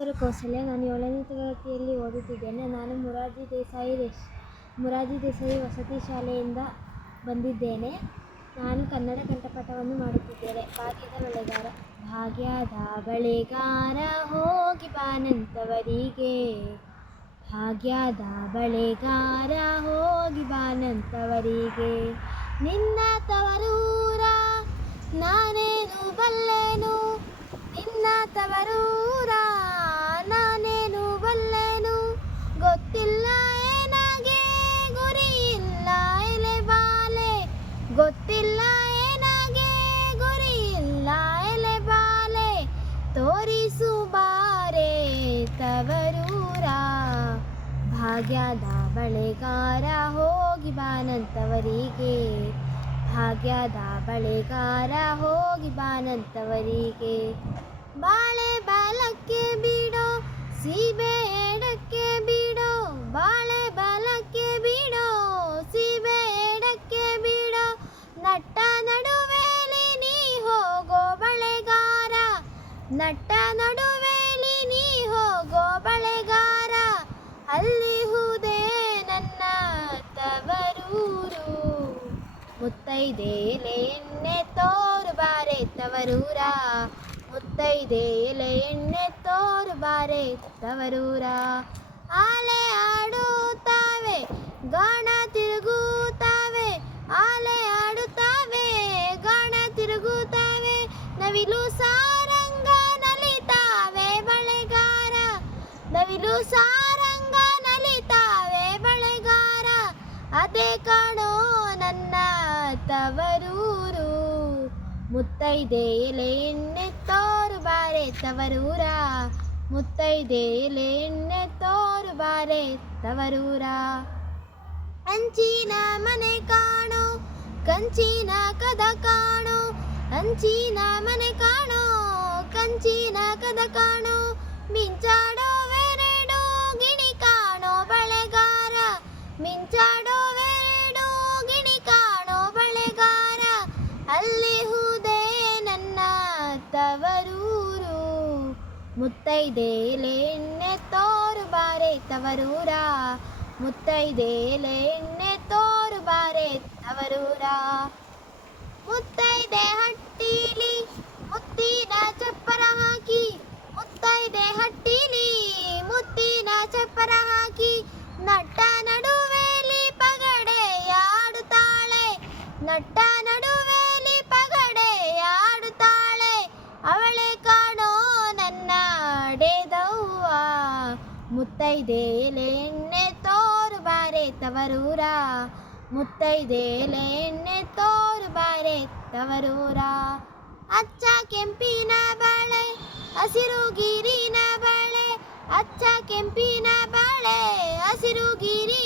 ಹೆಸರು ಕೌಶಲ್ಯ, ನಾನು ಏಳನೇ ತರಗತಿಯಲ್ಲಿ ಓದುತ್ತಿದ್ದೇನೆ. ನಾನು ಮುರಾರ್ಜಿ ದೇಸಾಯಿ ದೇಶ್, ಮೊರಾರ್ಜಿ ದೇಸಾಯಿ ವಸತಿ ಶಾಲೆಯಿಂದ ಬಂದಿದ್ದೇನೆ. ನಾನು ಕನ್ನಡ ಕಂಠಪಾಠವನ್ನು ಮಾಡುತ್ತಿದ್ದೇನೆ. ಭಾಗ್ಯದ ಬಳೆಗಾರ ಭಾಗ್ಯದ ಬಳೆಗಾರ ಹೋಗಿ ಬಾನಂತವರಿಗೆ ಭಾಗ್ಯದ ಬಳೆಗಾರ ಹೋಗಿ ಬಾನಂತವರಿಗೆ ನಿನ್ನ ತವರೂರ ನಾನೇನು ಬಲ್ಲೆನು? ನಿನ್ನ ತವರೂರ ತೋರಿಸು ಬಾರೆ ತವರೂರ. ಭಾಗ್ಯದ ಬಳೆಗಾರ ಹೋಗಿ ಬಾನಂತವರಿಗೆ. ಭಾಗ್ಯದ ಬಳೆಗಾರ ಹೋಗಿ ಬಾನಂತವರಿಗೆ. ನಟ್ಟ ನಡುವೆಲಿ ನೀ ಹೋಗೋ ಬಳೆಗಾರ, ಅಲ್ಲಿ ಹುದೇ ನನ್ನ ತವರೂರು. ಮುತ್ತೈದೆಲೆ ಎಣ್ಣೆ ತೋರು ಬಾರೆ ತವರೂರ ಮುತ್ತೈದೆಲೆ ಎಣ್ಣೆ ತೋರು ಬಾರೆ ತವರೂರ. ಆಲೆ ಆಡುತ್ತಾವೆ ಗಾಣ ತಿರುಗುತ್ತಾವೆ ಆಲೆ ಆಡುತ್ತಾವೆ ಗಾಣ ತಿರುಗುತ್ತಾವೆ, ನವಿಲು ಸಾರಂಗ ನವಿಲು ಸಾರಂಗ ನಲಿತಾವೆ ಬಳೆಗಾರ ಅದೇ ಕಾಣೋ ನನ್ನ ತವರೂರು. ಮುತ್ತೈದೆ ಎಲೆ ಎಣ್ಣೆ ತೋರು ಬಾರೆ ತವರೂರ. ಮುತ್ತೈದೆ ಎಲೆ ಎಣ್ಣೆ ತೋರು ಬಾರೆ ತವರೂರ. ಅಂಚಿನ ಮನೆ ಕಾಣೋ, ಕಂಚಿನ ಕದ ಕಾಣೋ. ಅಂಚಿನ ಮನೆ ಕಾಣೋ, ಕಂಚಿನ ಕದ ಕಾಣೋ. ಮಿಂಚಾಡೋವೆರಡು ತವರೂರು ಮುತ್ತೈದೆಲೆ ಎಣ್ಣೆ ತೋರು ಬಾರೆ ತವರೂರ ಮುತ್ತೈದೆಲೆ ಎಣ್ಣೆ ತೋರು ಬಾರೆ ತವರೂರ ಮುತ್ತೈದೆ ಹಟ್ಟಿಲಿ ಮುತ್ತೈದೆಲೆ ಎಣ್ಣೆ ತೋರು ಬಾರೆ ತವರೂರ ಮುತ್ತೈದೆಲೆ ಎಣ್ಣೆ ತೋರು ಬಾರೆ ತವರೂರ ಅಚ್ಚ ಕೆಂಪಿನ ಬಾಳೆ ಹಸಿರು ಗಿರಿನ ಬಾಳೆ ಅಚ್ಚ ಕೆಂಪಿನ ಬಾಳೆ ಹಸಿರು ಗಿರಿನ